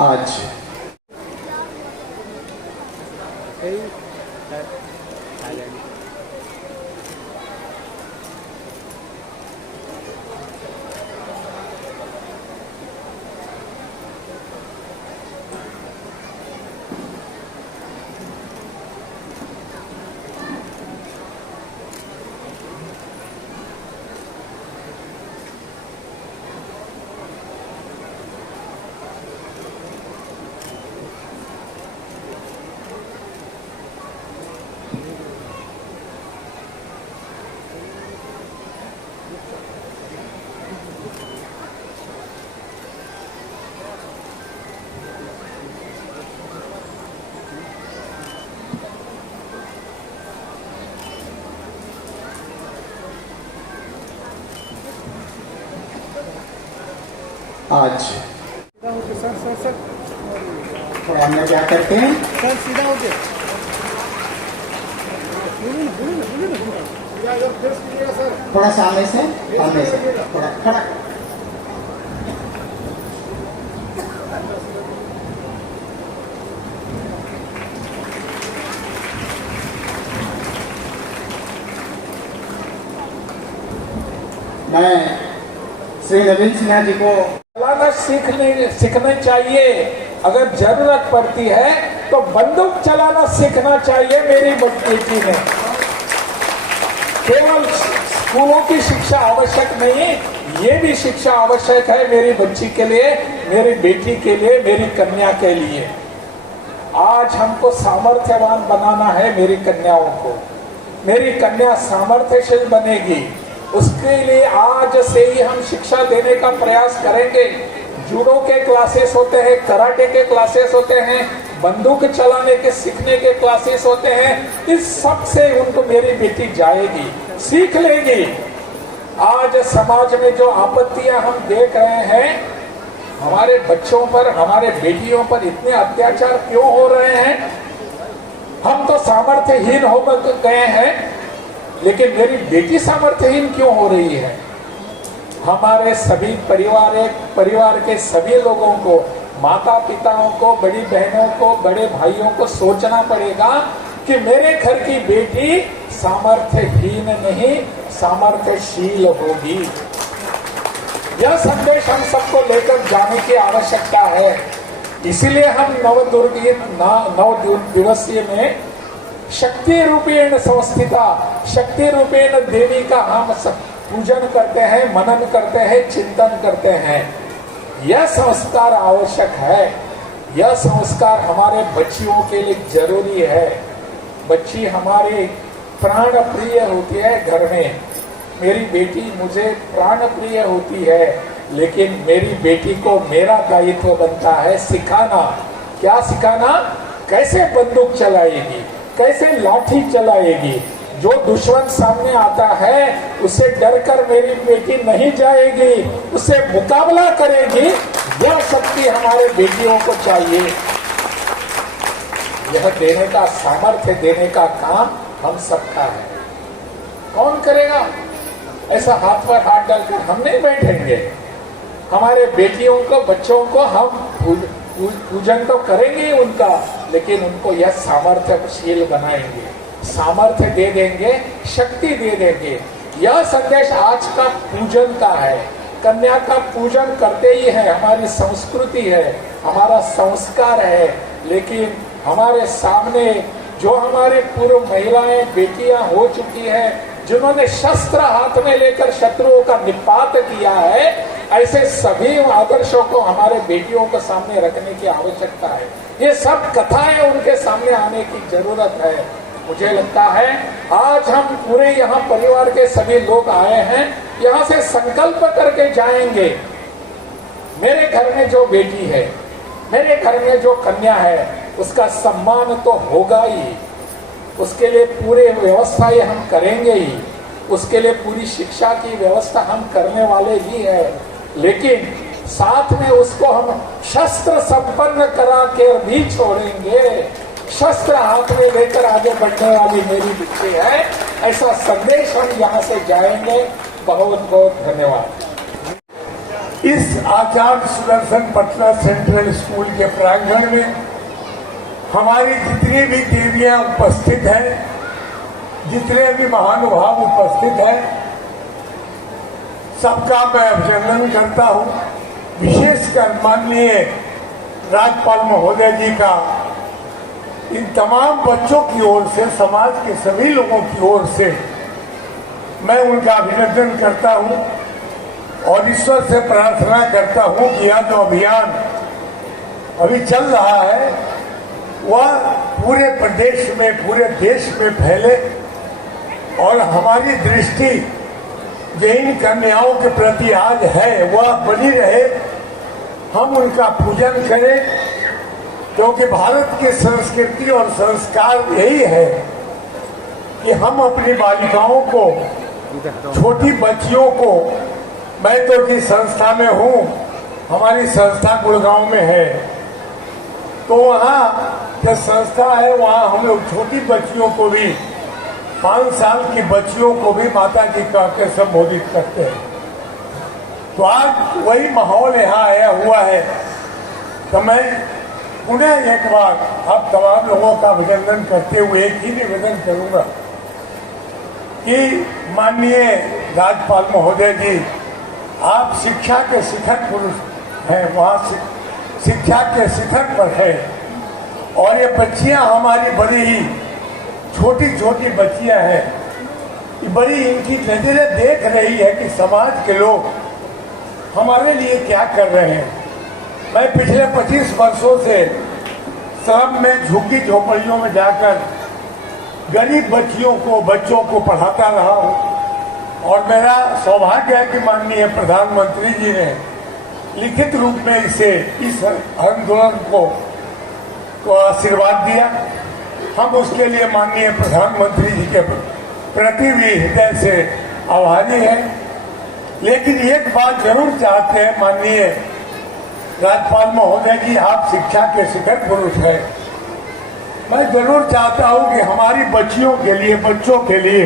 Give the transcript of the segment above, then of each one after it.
आज आज sir sir sir थोड़ा अंदर क्या करते हैं, सर सीधा हो गया। सर थोड़ा सामने से थोड़ा खड़ा। मैं श्री नवीन सिन्हा जी को चलाना सीखना चाहिए। अगर जरूरत पड़ती है तो बंदूक चलाना सीखना चाहिए। मेरी बेटी ने केवल स्कूलों की शिक्षा आवश्यक नहीं, ये भी शिक्षा आवश्यक है मेरी बच्ची के लिए, मेरी बेटी के लिए, मेरी कन्या के लिए। आज हमको सामर्थ्यवान बनाना है मेरी कन्याओं को। मेरी कन्या सामर्थ्यशील बनेगी, उसके लिए आज से ही हम शिक्षा देने का प्रयास करेंगे। जूडो के क्लासेस होते हैं, कराटे के क्लासेस होते हैं, बंदूक चलाने के सीखने के क्लासेस होते हैं। इस सब से उनको मेरी बेटी जाएगी, सीख लेगी। आज समाज में जो आपत्तियां हम देख रहे हैं, हमारे बच्चों पर, हमारे बेटियों पर इतने अत्याचार क्यों हो रहे हैं? हम तो सामर्थ्यहीन हो गए हैं, लेकिन मेरी बेटी सामर्थ्यहीन क्यों हो रही है? हमारे सभी परिवार के सभी लोगों को, माता पिताओं को, बड़ी बहनों को, बड़े भाइयों को सोचना पड़ेगा कि मेरे घर की बेटी सामर्थ्यहीन नहीं, सामर्थ्यशील होगी। यह संदेश हम सबको लेकर जाने की आवश्यकता है। इसीलिए हम नव दिवसीय में शक्ति रूपेण संस्थिता, शक्ति रूपेण देवी का हम पूजन करते हैं, मनन करते हैं, चिंतन करते हैं। यह संस्कार आवश्यक है। यह संस्कार हमारे बच्चियों के लिए जरूरी है। बच्ची हमारी प्राण प्रिय होती है घर में। मेरी बेटी मुझे प्राण प्रिय होती है, लेकिन मेरी बेटी को मेरा दायित्व बनता है सिखाना। क्या सिखाना? कैसे बंदूक चलाएगी, कैसे लाठी चलाएगी। जो दुश्मन सामने आता है उसे डरकर मेरी बेटी नहीं जाएगी, उससे मुकाबला करेगी। वो शक्ति हमारे बेटियों को चाहिए। यह देने का, सामर्थ्य देने का काम हम सबका है। कौन करेगा? ऐसा हाथ पर हाथ डालकर हम नहीं बैठेंगे। हमारे बेटियों को, बच्चों को हम पूजन तो करेंगे उनका, लेकिन उनको यह सामर्थ्यशील बनाएंगे, सामर्थ्य दे देंगे, शक्ति दे देंगे। यह संदेश आज का पूजन का है। कन्या का पूजन करते ही है, हमारी संस्कृति है, हमारा संस्कार है। लेकिन हमारे सामने जो हमारे पूर्व महिलाएं, बेटियां हो चुकी हैं, जिन्होंने शस्त्र हाथ में लेकर शत्रुओं का निपात किया है, ऐसे सभी आदर्शों को हमारे बेटियों के सामने रखने की आवश्यकता है। ये सब कथाएं उनके सामने आने की जरूरत है। मुझे लगता है आज हम पूरे यहाँ परिवार के सभी लोग आए हैं, यहाँ से संकल्प करके जाएंगे। मेरे घर में जो बेटी है, मेरे घर में जो कन्या है, उसका सम्मान तो होगा ही। उसके लिए पूरे व्यवस्था ये हम करेंगे ही, उसके लिए पूरी शिक्षा की व्यवस्था हम करने वाले ही है। लेकिन साथ में उसको हम शस्त्र संपन्न करा के भी छोड़ेंगे। शस्त्र हाथ में लेकर आगे बढ़ने वाली मेरी बच्ची है, ऐसा संदेश हम यहाँ से जाएंगे। बहुत बहुत धन्यवाद। इस आचार्य सुदर्शन पटना सेंट्रल स्कूल के प्रांगण में हमारी जितनी भी देवियां उपस्थित हैं, जितने भी महानुभाव उपस्थित हैं, सबका मैं अभिनंदन करता हूं। विशेषकर माननीय राज्यपाल महोदय जी का इन तमाम बच्चों की ओर से, समाज के सभी लोगों की ओर से मैं उनका अभिनंदन करता हूं और ईश्वर से प्रार्थना करता हूं कि यह जो अभियान अभी चल रहा है वह पूरे प्रदेश में, पूरे देश में फैले और हमारी दृष्टि जो इन कन्याओं के प्रति आज है वह बनी रहे। हम उनका पूजन करें, क्योंकि भारत की संस्कृति और संस्कार यही है कि हम अपनी बालिकाओं को, छोटी बच्चियों को, मैं तो जिस संस्था में हूँ, हमारी संस्था गुड़गांव में है, तो वहाँ जो संस्था है वहाँ हम लोग छोटी बच्चियों को भी, 5 साल की बच्चियों को भी माता जी कहकर संबोधित करते हैं। तो आज वही माहौल यहाँ आया हुआ है। तो मैं पुनः एक बार आप तमाम लोगों का अभिनंदन करते हुए एक ही निवेदन करूंगा कि माननीय राज्यपाल महोदय जी, आप शिक्षा के शिखर पुरुष हैं, वहाँ शिक्षा के शिखर पर है और ये बच्चियां हमारी बड़ी ही छोटी छोटी बच्चियां हैं, ये बड़ी इनकी नजरें देख रही है कि समाज के लोग हमारे लिए क्या कर रहे हैं। मैं पिछले 25 वर्षों से सब में झुग्गी झोपड़ियों में जाकर गरीब बच्चों को पढ़ाता रहा हूँ और मेरा सौभाग्य है कि माननीय प्रधानमंत्री जी ने लिखित रूप में इस आंदोलन को आशीर्वाद दिया। हम उसके लिए माननीय प्रधानमंत्री जी के प्रति भी हृदय से आभारी हैं। लेकिन एक बात जरूर चाहते हैं माननीय राज्यपाल महोदय जी, आप शिक्षा के शिखर पुरुष हैं। मैं जरूर चाहता हूं कि हमारी बच्चियों के लिए, बच्चों के लिए,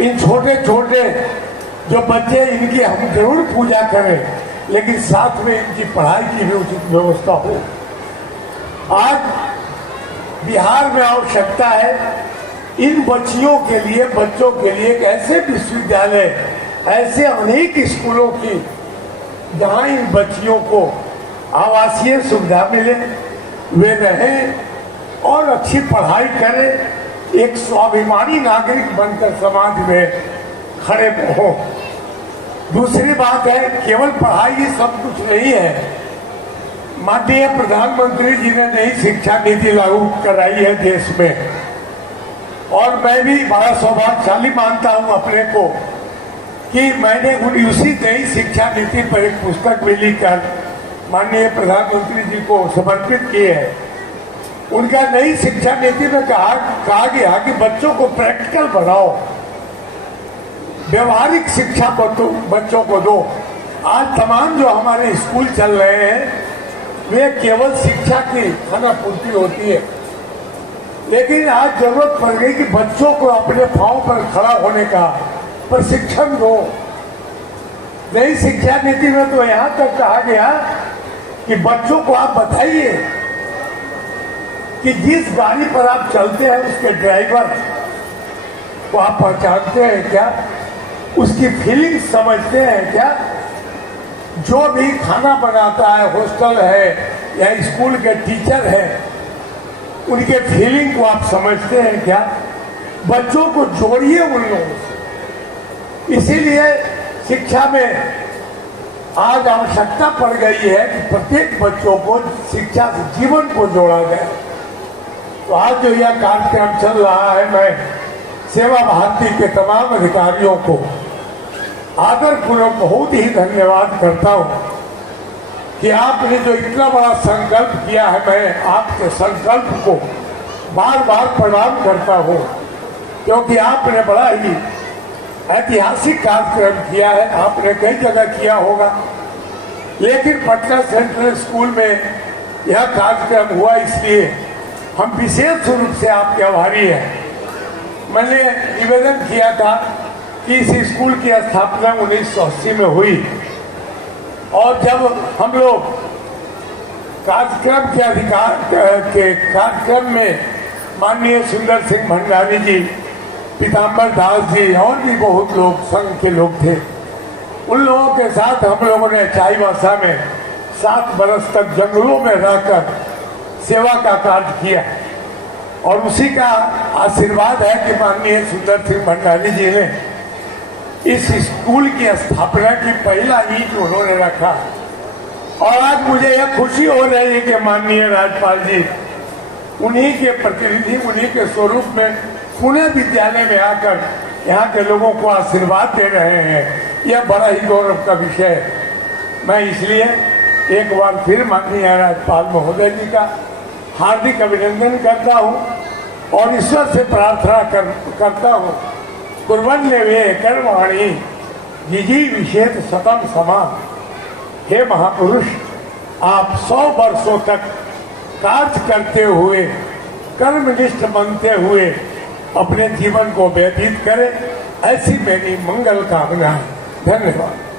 इन छोटे छोटे जो बच्चे, इनकी हम जरूर पूजा करें, लेकिन साथ में इनकी पढ़ाई की भी उचित व्यवस्था हो। आज बिहार में आवश्यकता है इन बच्चियों के लिए, बच्चों के लिए एक ऐसे विश्वविद्यालय, ऐसे अनेक स्कूलों की जहां इन बच्चियों को आवासीय सुविधा मिले, वे रहें और अच्छी पढ़ाई करें, एक स्वाभिमानी नागरिक बनकर समाज में खड़े हों। दूसरी बात है, केवल पढ़ाई ही सब कुछ नहीं है। माननीय प्रधानमंत्री जी ने नई शिक्षा नीति लागू कराई है देश में और मैं भी बड़ा सौभाग्यशाली मानता हूं अपने को कि मैंने उसी नई शिक्षा नीति पर एक पुस्तक भी लिखकर माननीय प्रधानमंत्री जी को समर्पित की है। उनका नई शिक्षा नीति में कहा गया कि बच्चों को प्रैक्टिकल बनाओ, व्यवहारिक शिक्षा बच्चों को दो। आज तमाम जो हमारे स्कूल चल रहे हैं वे केवल शिक्षा की खाना पूर्ति होती है, लेकिन आज जरूरत पड़ गई कि बच्चों को अपने पांव पर खड़ा होने का प्रशिक्षण दो। नई शिक्षा नीति में तो यहां तक कहा गया कि बच्चों को आप बताइए कि जिस गाड़ी पर आप चलते हैं उसके ड्राइवर को आप पहचानते हैं क्या, उसकी फीलिंग समझते हैं क्या, जो भी खाना बनाता है, हॉस्टल है या स्कूल के टीचर हैं, उनके फीलिंग को आप समझते हैं क्या। बच्चों को जोड़िए उन लोगों से। इसीलिए शिक्षा में आज आवश्यकता पड़ गई है कि प्रत्येक बच्चों को शिक्षा से जीवन को जोड़ा जाए। तो आज जो यह कार्यक्रम चल रहा है, मैं सेवा भारती के तमाम अधिकारियों को आदरपूर्वक बहुत ही धन्यवाद करता हूं कि आपने जो इतना बड़ा संकल्प किया है। मैं आपके संकल्प को बार बार प्रणाम करता हूं, क्योंकि आपने बड़ा ही ऐतिहासिक कार्यक्रम किया है। आपने कई जगह किया होगा, लेकिन पटना सेंट्रल स्कूल में यह कार्यक्रम हुआ, इसलिए हम विशेष रूप से आपके आभारी हैं। मैंने निवेदन किया था कि इस स्कूल की स्थापना 1980 में हुई। और जब हम लोग कार्यक्रम के अधिकार के कार्यक्रम में माननीय सुंदर सिंह भंडारी जी, पीताम्बर दास जी और भी बहुत लोग संघ के लोग थे, उन लोगों के साथ हम लोगों ने चाईबासा में 7 बरस तक जंगलों में रहकर सेवा का कार्य किया और उसी का आशीर्वाद है कि माननीय सुंदर सिंह भंडारी जी ने इस स्कूल की स्थापना की पहला ईंट उन्होंने रखा। और आज मुझे यह खुशी हो रही है कि माननीय राज्यपाल जी उन्हीं के प्रतिनिधि, उन्हीं के स्वरूप में पुणे विद्यालय में आकर यहाँ के लोगों को आशीर्वाद दे रहे हैं। यह बड़ा ही गौरव का विषय है। मैं इसलिए एक बार फिर माननीय राज्यपाल महोदय जी का हार्दिक अभिनंदन करता हूँ और ईश्वर से प्रार्थना करता हूँ, कुर्वन्नवे कर्माणि जिजी विषेद शतम समान। हे महापुरुष, आप 100 वर्षों तक कार्य करते हुए, कर्मनिष्ठ बनते हुए अपने जीवन को व्यतीत करें, ऐसी मेरी मंगल कामना है। धन्यवाद।